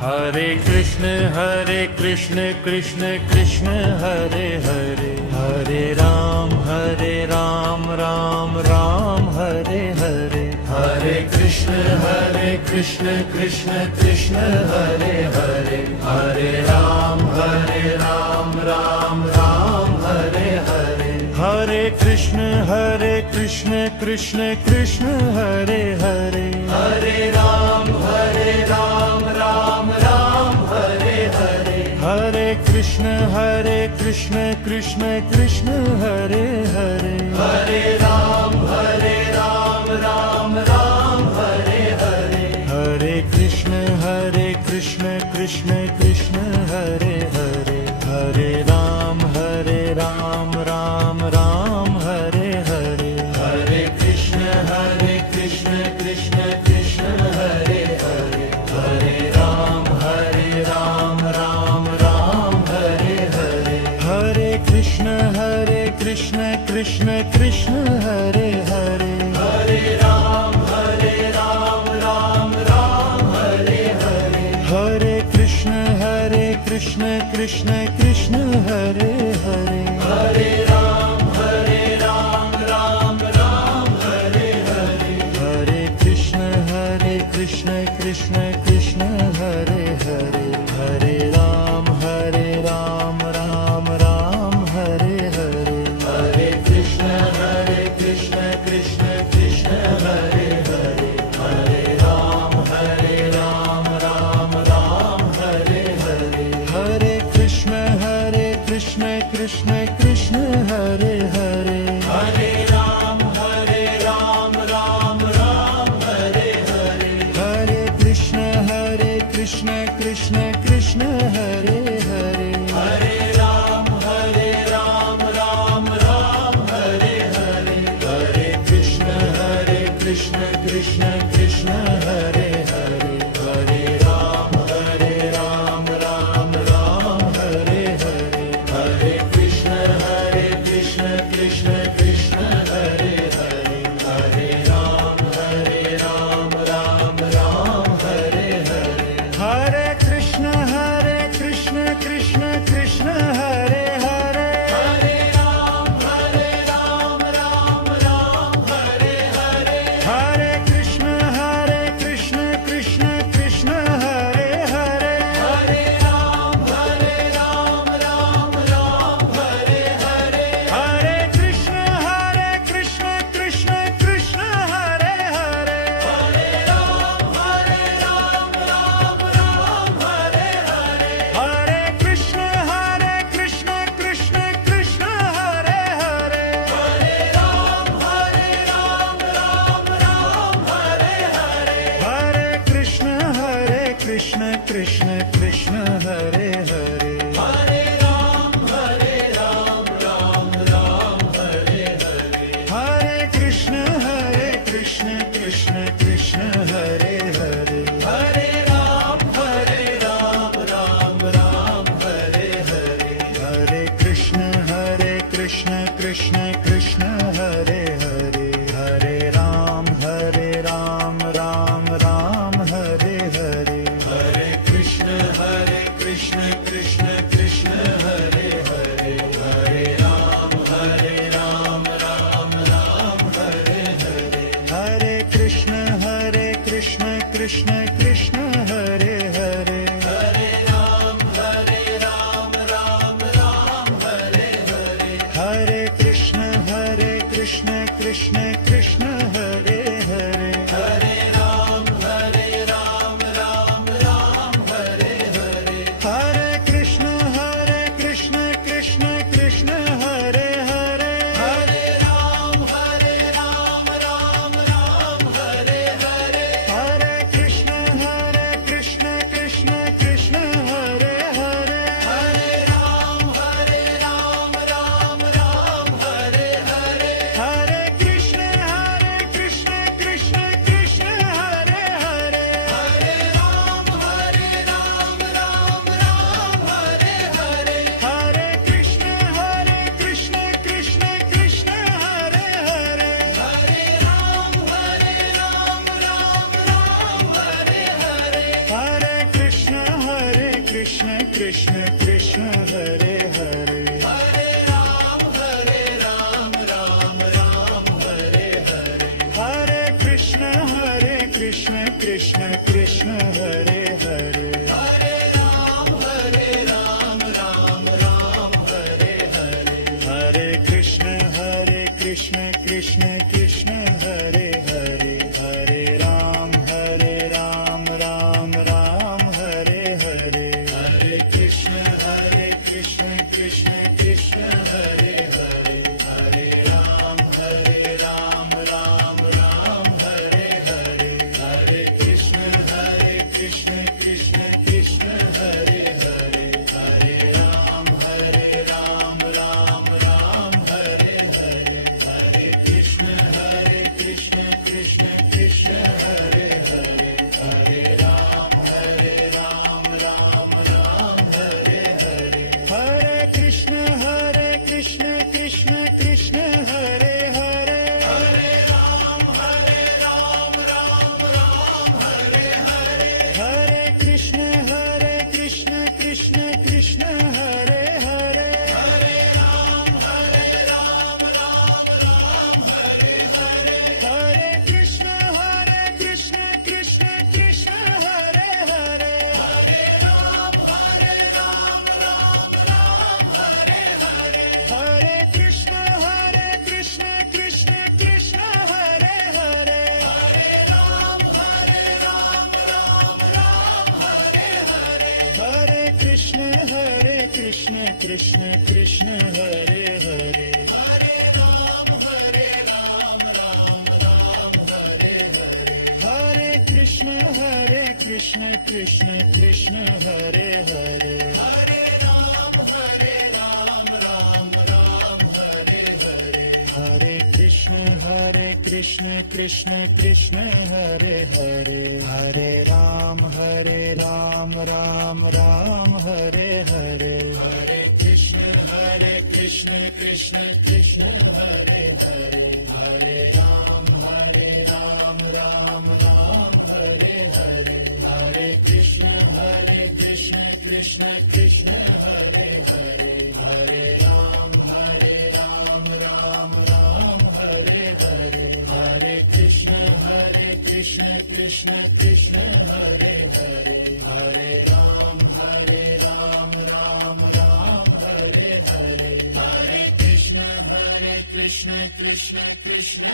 Hare Krishna Krishna Krishna Hare Hare Hare Ram Ram Ram Hare Hare Hare Krishna Krishna Krishna Hare Hare Hare Ram Ram Hare Hare Hare Krishna Krishna Krishna Hare Hare Hare Ram Ram Hare Hare Hare Krishna Krishna Krishna Hare Hare Hare Ram Ram Hare Hare Hare Krishna Krishna Krishna Hare Hare Hare Ram Ram Hare Hare Hare Krishna Krishna Krishna Hare Hare Hare Ram Ram Hare Hare Hare Krishna Krishna Krishna Hare Hare Hare Ram Ram Hare Hare Hare Krishna Krishna Krishna Hare Hare Hare Ram Ram Hare Hare Hare Krishna Krishna Krishna Hare Hare Hare Ram Ram Hare Hare Hare Krishna Krishna Krishna Hare Hare Hare Ram Ram Hare Hare Hare Krishna Krishna Krishna Hare Hare Hare Ram Ram Hare Hare Hare Krishna Krishna Krishna Hare Hare Hare Ram Ram Hare Hare Hare Krishna Krishna Krishna Hare Hare Hare Ram Ram Hare Hare Hare Krishna Krishna Krishna Hare Hare Hare Ram Ram Hare Hare Hare Krishna Krishna Krishna Hare Hare Hare Ram Ram Hare Hare Hare Krishna Krishna Krishna Hare Hare Hare Ram Ram Hare Hare Hare Krishna Krishna Krishna Hare Hare Hare Ram Ram Hare Hare Hare Krishna Krishna Krishna Hare Hare Hare Ram Ram Hare Hare Hare Krishna Krishna Krishna Hare Hare Hare Ram Ram Hare Hare Hare Krishna Krishna Krishna Hare Hare Hare Ram Ram Hare Hare Hare Krishna Krishna Krishna Hare Hare Hare Ram Ram Hare Hare Hare Krishna Krishna Krishna Hare Hare Hare Ram Ram Hare Hare Hare Krishna Krishna Krishna Hare Hare Hare Ram Ram Hare Hare Hare Krishna Krishna Krishna Hare Hare Hare Ram Ram Hare Hare Hare Krishna Krishna Krishna Hare Hare Hare Ram Ram Hare Hare Hare Krishna Krishna Krishna Hare Hare Hare Ram Ram Hare Hare Hare Krishna Krishna Krishna Hare Hare Hare Ram Ram Ram Hare Hare Hare Krishna Krishna Krishna Hare Hare Hare Ram Ram Ram Hare Hare Hare Krishna Krishna Krishna Hare Hare Hare Ram Ram Ram Hare Hare Hare Krishna Krishna Krishna Hare Hare Hare Ram Ram Ram Hare Hare Hare Krishna Krishna Krishna Hare Hare Hare Ram Ram Ram Hare Hare Hare Krishna Krishna Krishna Hare Hare Hare Ram Ram Ram Hare Hare Hare Krishna Krishna Krishna Hare Hare Hare Ram Ram Ram Hare Hare Hare Krishna Krishna Krishna Hare Hare Hare Ram Ram Ram Hare Hare Hare Krishna Krishna Krishna Hare Hare Hare Ram Ram Ram Hare Hare Hare Krishna Krishna Krishna Hare Hare Hare Ram Ram Ram Hare Hare Hare Krishna Krishna Krishna Hare Hare Hare Ram Ram Ram Hare Hare Hare Krishna Krishna Krishna Hare Hare Hare Ram Ram Ram Hare Hare Hare Krishna Krishna Krishna Hare Hare Hare Ram Ram Ram Hare Hare Hare Krishna Krishna Krishna Hare Hare Hare Ram Ram Ram Hare Hare Hare Krishna Krishna Krishna Hare Hare Hare Ram Ram Ram Hare Hare Hare Krishna Krishna Krishna Hare Hare Hare Ram Ram Ram Hare Hare Hare Krishna Krishna Krishna